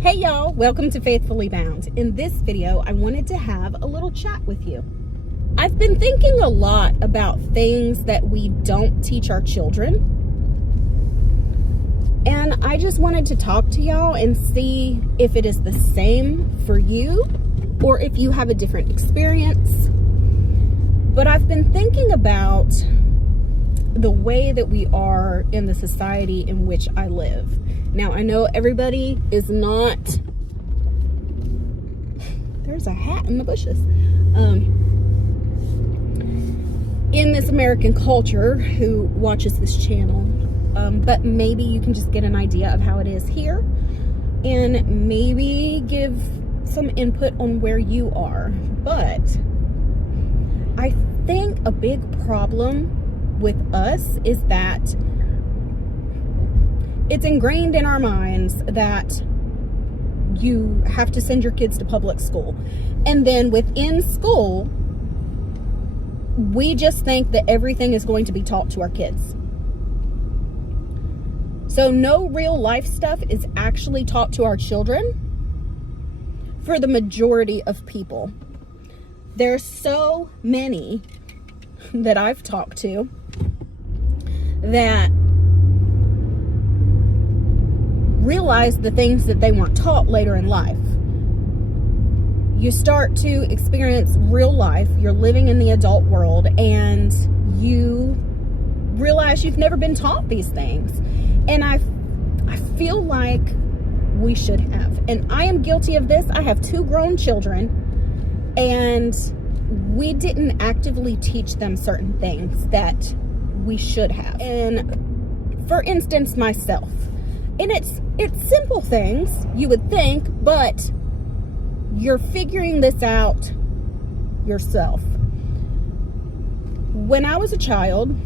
Hey y'all, welcome to Faithfully Bound. In this video, I wanted to have a little chat with you. I've been thinking a lot about things that we don't teach our children. And I just wanted to talk to y'all and see if it is the same for you or if you have a different experience. But I've been thinking about the way that we are in the society in which I live. Now, I know everybody is not, there's a hat in the bushes, in this American culture who watches this channel, but maybe you can just get an idea of how it is here and maybe give some input on where you are. But I think a big problem with us is that it's ingrained in our minds that you have to send your kids to public school. And then within school, we just think that everything is going to be taught to our kids. So no real life stuff is actually taught to our children for the majority of people. There's so many that I've talked to that realize the things that they weren't taught later in life. You start to experience real life, you're living in the adult world, and you realize you've never been taught these things. And I feel like we should have. And I am guilty of this. I have 2 grown children, and we didn't actively teach them certain things that we should have. And for instance, myself. And it's simple things, you would think, but you're figuring this out yourself. When I was a child,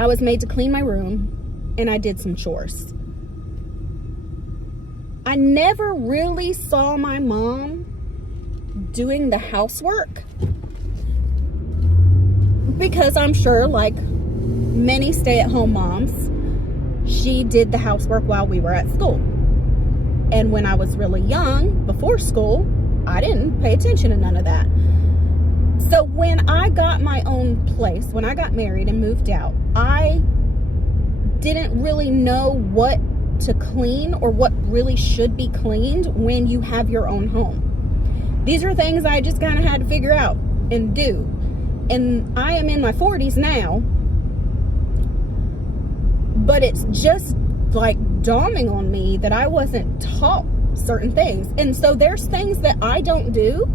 I was made to clean my room, and I did some chores. I never really saw my mom doing the housework because I'm sure, like many stay-at-home moms, she did the housework while we were at school. And when I was really young, before school, I didn't pay attention to none of that. So when I got my own place, when I got married and moved out, I didn't really know what to clean or what really should be cleaned when you have your own home. These are things I just kind of had to figure out and do. And I am in my 40s now, but it's just like dawning on me that I wasn't taught certain things. And so there's things that I don't do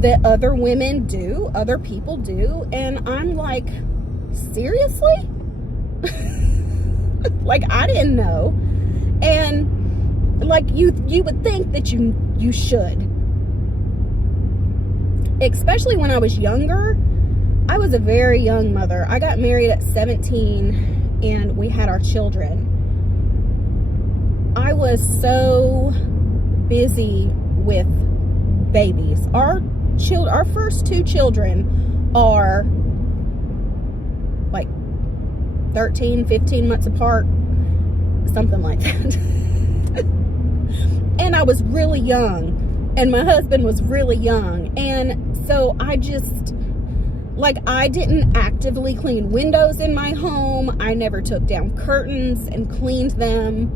that other women do, other people do. And I'm like, seriously? Like, I didn't know. And like you would think that you should. Especially when I was younger. I was a very young mother. I got married at 17 and we had our children. I was so busy with babies. Our first 2 children are like 13, 15 months apart, something like that. And I was really young, and my husband was really young. And so I didn't actively clean windows in my home. I never took down curtains and cleaned them.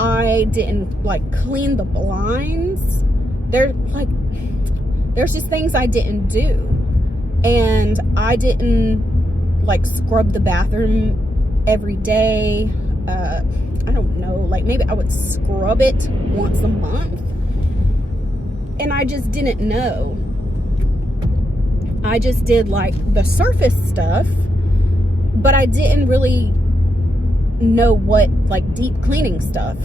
I didn't clean the blinds. There's just things I didn't do. And I didn't scrub the bathroom every day. I don't know, maybe I would scrub it once a month. And I just didn't know. I just did the surface stuff, but I didn't really know what deep cleaning stuff.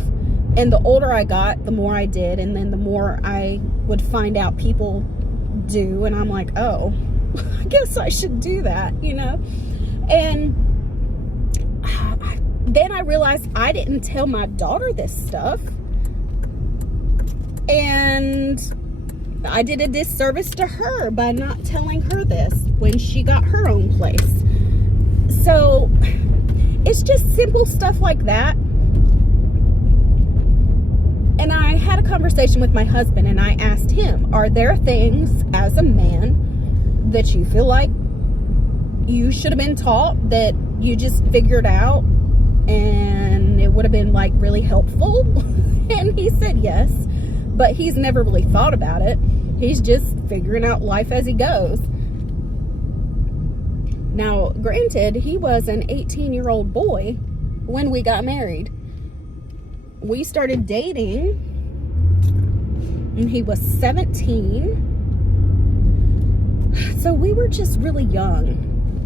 And the older I got, the more I did, and then the more I would find out people do, and I'm like, oh, I guess I should do that, And then I realized I didn't tell my daughter this stuff, and I did a disservice to her by not telling her this when she got her own place. So it's just simple stuff like that conversation with my husband, and I asked him, are there things as a man that you feel like you should have been taught that you just figured out and it would have been like really helpful? And he said yes, but he's never really thought about it. He's just figuring out life as he goes. Now, granted, he was an 18-year-old boy when we got married. We started dating and he was 17. So we were just really young.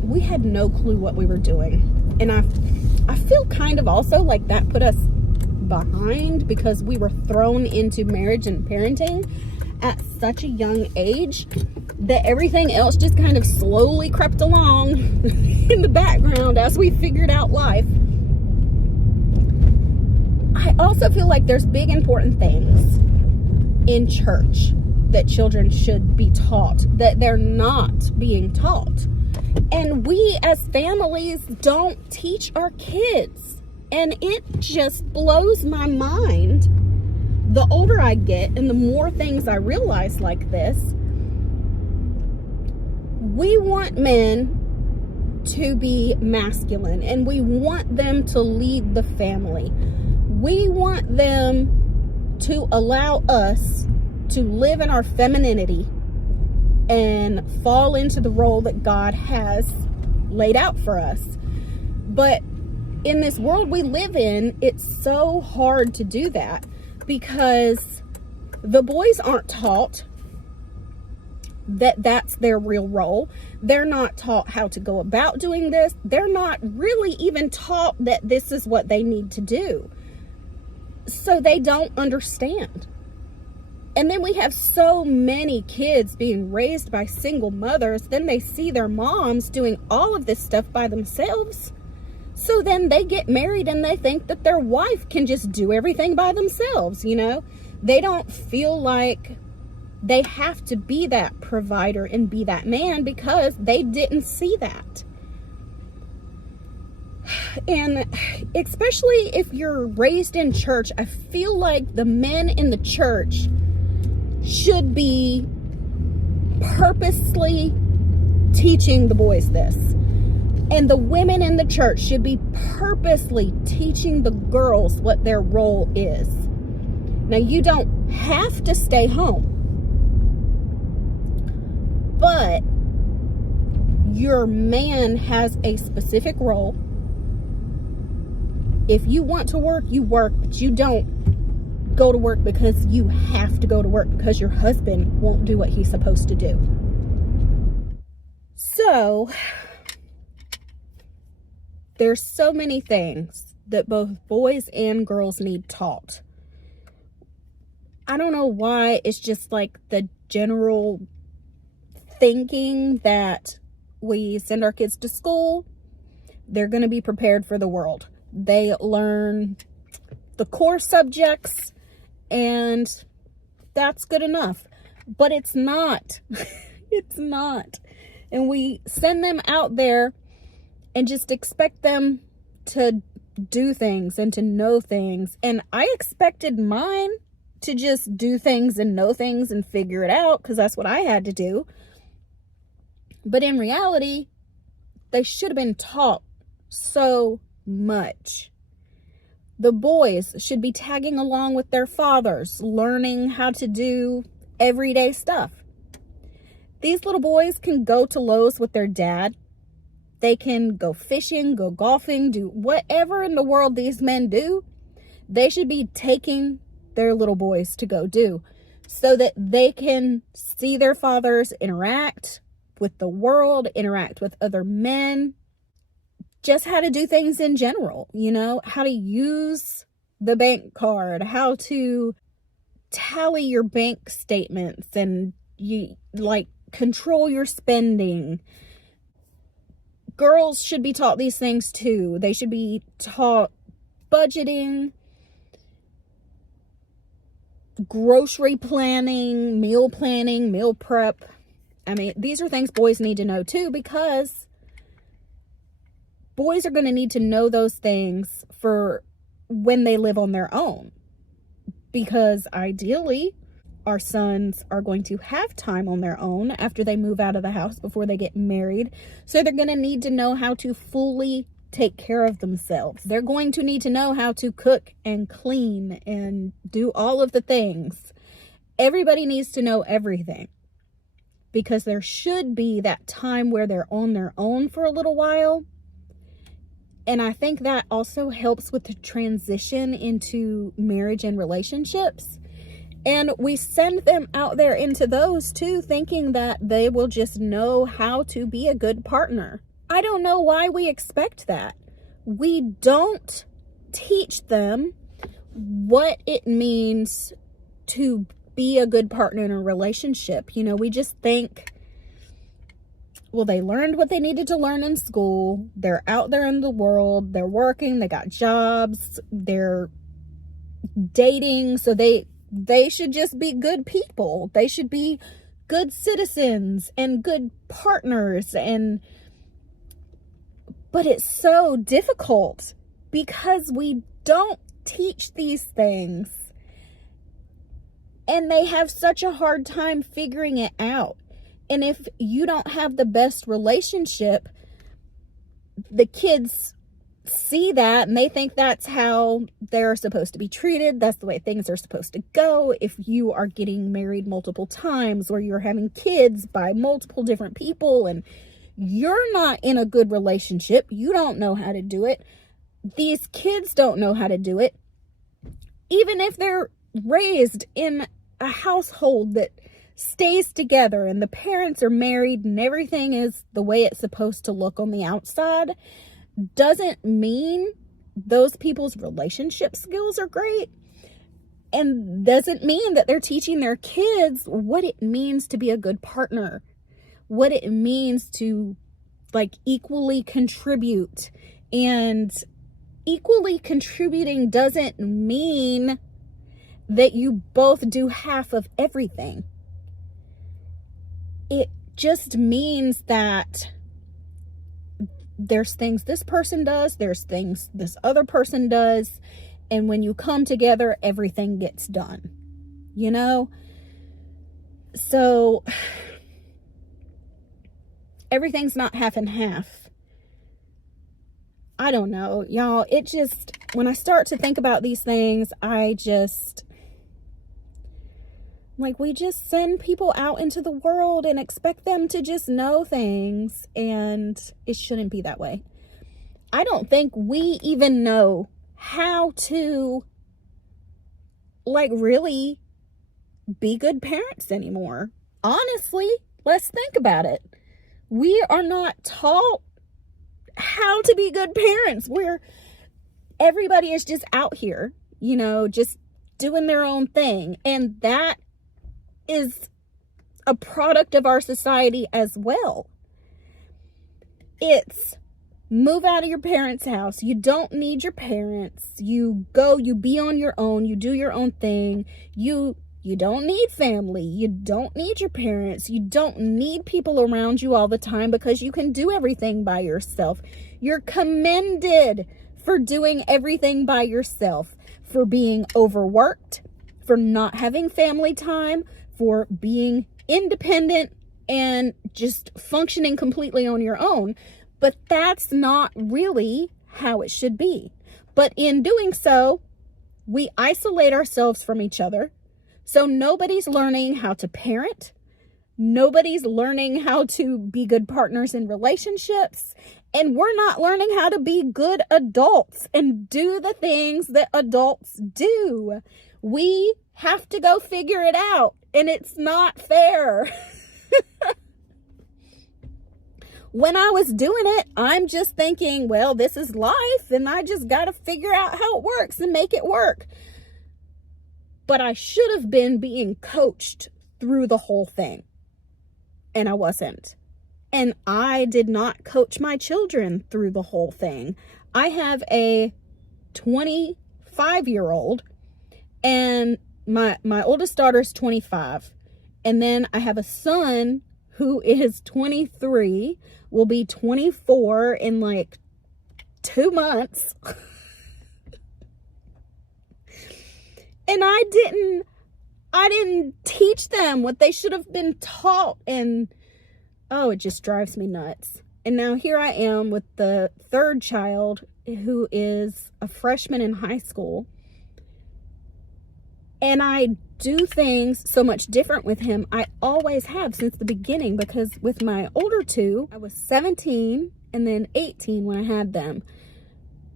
We had no clue what we were doing. And I feel kind of also like that put us behind, because we were thrown into marriage and parenting at such a young age that everything else just kind of slowly crept along in the background as we figured out life. I also feel like there's big important things in church that children should be taught that they're not being taught. And we as families don't teach our kids. And it just blows my mind. The older I get and the more things I realize like this, we want men to be masculine and we want them to lead the family. We want them to allow us to live in our femininity and fall into the role that God has laid out for us. But in this world we live in, it's so hard to do that because the boys aren't taught that that's their real role. They're not taught how to go about doing this. They're not really even taught that this is what they need to do. So they don't understand. And then we have so many kids being raised by single mothers. Then they see their moms doing all of this stuff by themselves. So then they get married and they think that their wife can just do everything by themselves, you know? They don't feel like they have to be that provider and be that man because they didn't see that. And especially if you're raised in church, I feel like the men in the church should be purposely teaching the boys this. And the women in the church should be purposely teaching the girls what their role is. Now, you don't have to stay home, but your man has a specific role. If you want to work, you work, but you don't go to work because you have to go to work because your husband won't do what he's supposed to do. So there's so many things that both boys and girls need taught. I don't know why it's just like the general thinking that we send our kids to school, they're going to be prepared for the world. They learn the core subjects and that's good enough. But it's not. It's not. And we send them out there and just expect them to do things and to know things. And I expected mine to just do things and know things and figure it out because that's what I had to do. But in reality, they should have been taught so much. The boys should be tagging along with their fathers, learning how to do everyday stuff. These little boys can go to Lowe's with their dad. They can go fishing, go golfing, do whatever in the world these men do. They should be taking their little boys to go do so that they can see their fathers interact with the world, interact with other men, just how to do things in general, you know, how to use the bank card, how to tally your bank statements and you like control your spending. Girls should be taught these things too. They should be taught budgeting, grocery planning, meal prep. I mean, these are things boys need to know too, because boys are going to need to know those things for when they live on their own. because ideally our sons are going to have time on their own after they move out of the house before they get married. So they're going to need to know how to fully take care of themselves. They're going to need to know how to cook and clean and do all of the things. Everybody needs to know everything, because there should be that time where they're on their own for a little while. And I think that also helps with the transition into marriage and relationships. And we send them out there into those too, thinking that they will just know how to be a good partner. I don't know why we expect that. We don't teach them what it means to be a good partner in a relationship. You know, we just think, well, they learned what they needed to learn in school. They're out there in the world. They're working. They got jobs. They're dating. So they should just be good people. They should be good citizens and good partners. But it's so difficult because we don't teach these things. And they have such a hard time figuring it out. And if you don't have the best relationship, the kids see that and they think that's how they're supposed to be treated. That's the way things are supposed to go. If you are getting married multiple times, or you're having kids by multiple different people, and you're not in a good relationship, you don't know how to do it. These kids don't know how to do it. Even if they're raised in a household that stays together and the parents are married and everything is the way it's supposed to look on the outside, doesn't mean those people's relationship skills are great, and doesn't mean that they're teaching their kids what it means to be a good partner, what it means to equally contribute. And equally contributing doesn't mean that you both do half of everything. It just means that there's things this person does, there's things this other person does, and when you come together, everything gets done, you know? So everything's not half and half. I don't know, y'all. It just, when I start to think about these things, we just send people out into the world and expect them to just know things, and it shouldn't be that way. I don't think we even know how to, really be good parents anymore. Honestly, let's think about it. We are not taught how to be good parents. Everybody is just out here, just doing their own thing. And that is a product of our society as well. It's move out of your parents' house. You don't need your parents. You go, you be on your own. You do your own thing. You don't need family. You don't need your parents. You don't need people around you all the time because you can do everything by yourself. You're commended for doing everything by yourself, for being overworked, for not having family time, for being independent and just functioning completely on your own. But that's not really how it should be. But in doing so, we isolate ourselves from each other. So nobody's learning how to parent. Nobody's learning how to be good partners in relationships. And we're not learning how to be good adults and do the things that adults do. We have to go figure it out, and it's not fair. When I was doing it, I'm just thinking, well, this is life, and I just got to figure out how it works and make it work. But I should have been being coached through the whole thing, and I wasn't. And I did not coach my children through the whole thing. I have a 25-year-old, and my oldest daughter's 25. And then I have a son who is 23, will be 24 in 2 months. And I didn't teach them what they should have been taught. And oh, it just drives me nuts. And now here I am with the third child, who is a freshman in high school. And I do things so much different with him. I always have since the beginning, because with my older two, I was 17 and then 18 when I had them.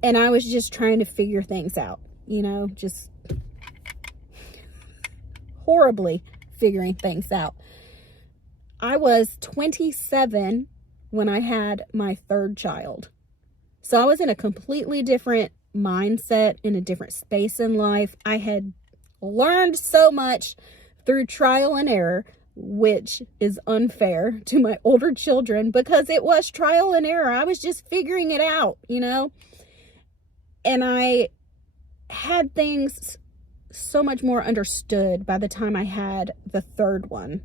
And I was just trying to figure things out, you know, just horribly figuring things out. I was 27 when I had my third child. So I was in a completely different mindset, in a different space in life. I had learned so much through trial and error, which is unfair to my older children, because it was trial and error. I was just figuring it out, you know? And I had things so much more understood by the time I had the third one.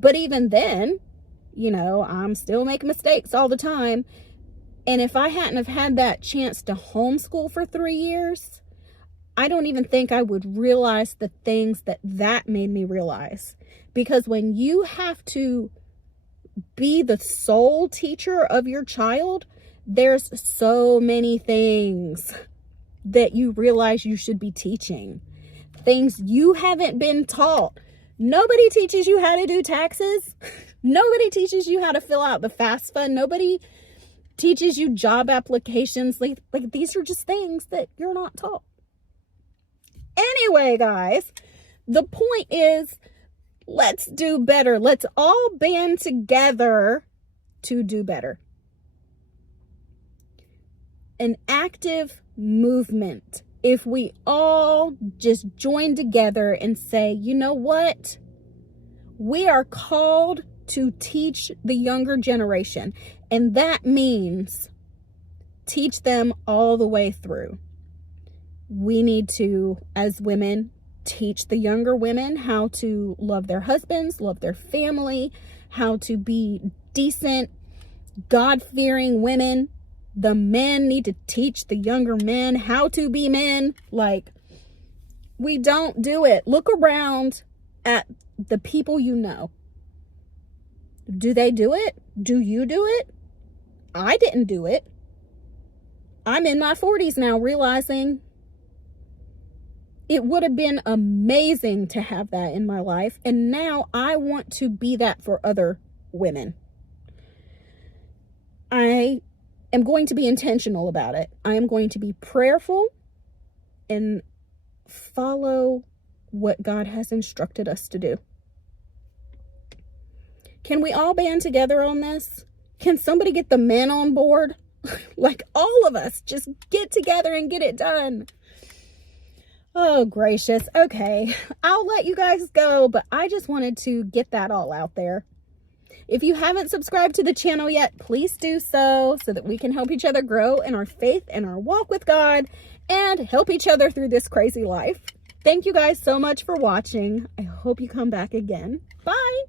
But even then, you know, I'm still making mistakes all the time. And if I hadn't have had that chance to homeschool for 3 years, I don't even think I would realize the things that made me realize. Because when you have to be the sole teacher of your child, there's so many things that you realize you should be teaching. Things you haven't been taught. Nobody teaches you how to do taxes. Nobody teaches you how to fill out the FAFSA. Nobody teaches you job applications. Like these are just things that you're not taught. Anyway, guys, the point is, let's do better. Let's all band together to do better. An active movement. If we all just join together and say, you know what? We are called to teach the younger generation. And that means teach them all the way through. We need to, as women, teach the younger women how to love their husbands, love their family, how to be decent, God-fearing women. The men need to teach the younger men how to be men. Like, we don't do it. Look around at the people you know. Do they do it? Do you do it? I didn't do it. I'm in my 40s now, realizing it would have been amazing to have that in my life. And now I want to be that for other women. I am going to be intentional about it. I am going to be prayerful and follow what God has instructed us to do. Can we all band together on this? Can somebody get the men on board? Like, all of us just get together and get it done. Oh, gracious. Okay, I'll let you guys go, but I just wanted to get that all out there. If you haven't subscribed to the channel yet, please do so that we can help each other grow in our faith and our walk with God and help each other through this crazy life. Thank you guys so much for watching. I hope you come back again. Bye.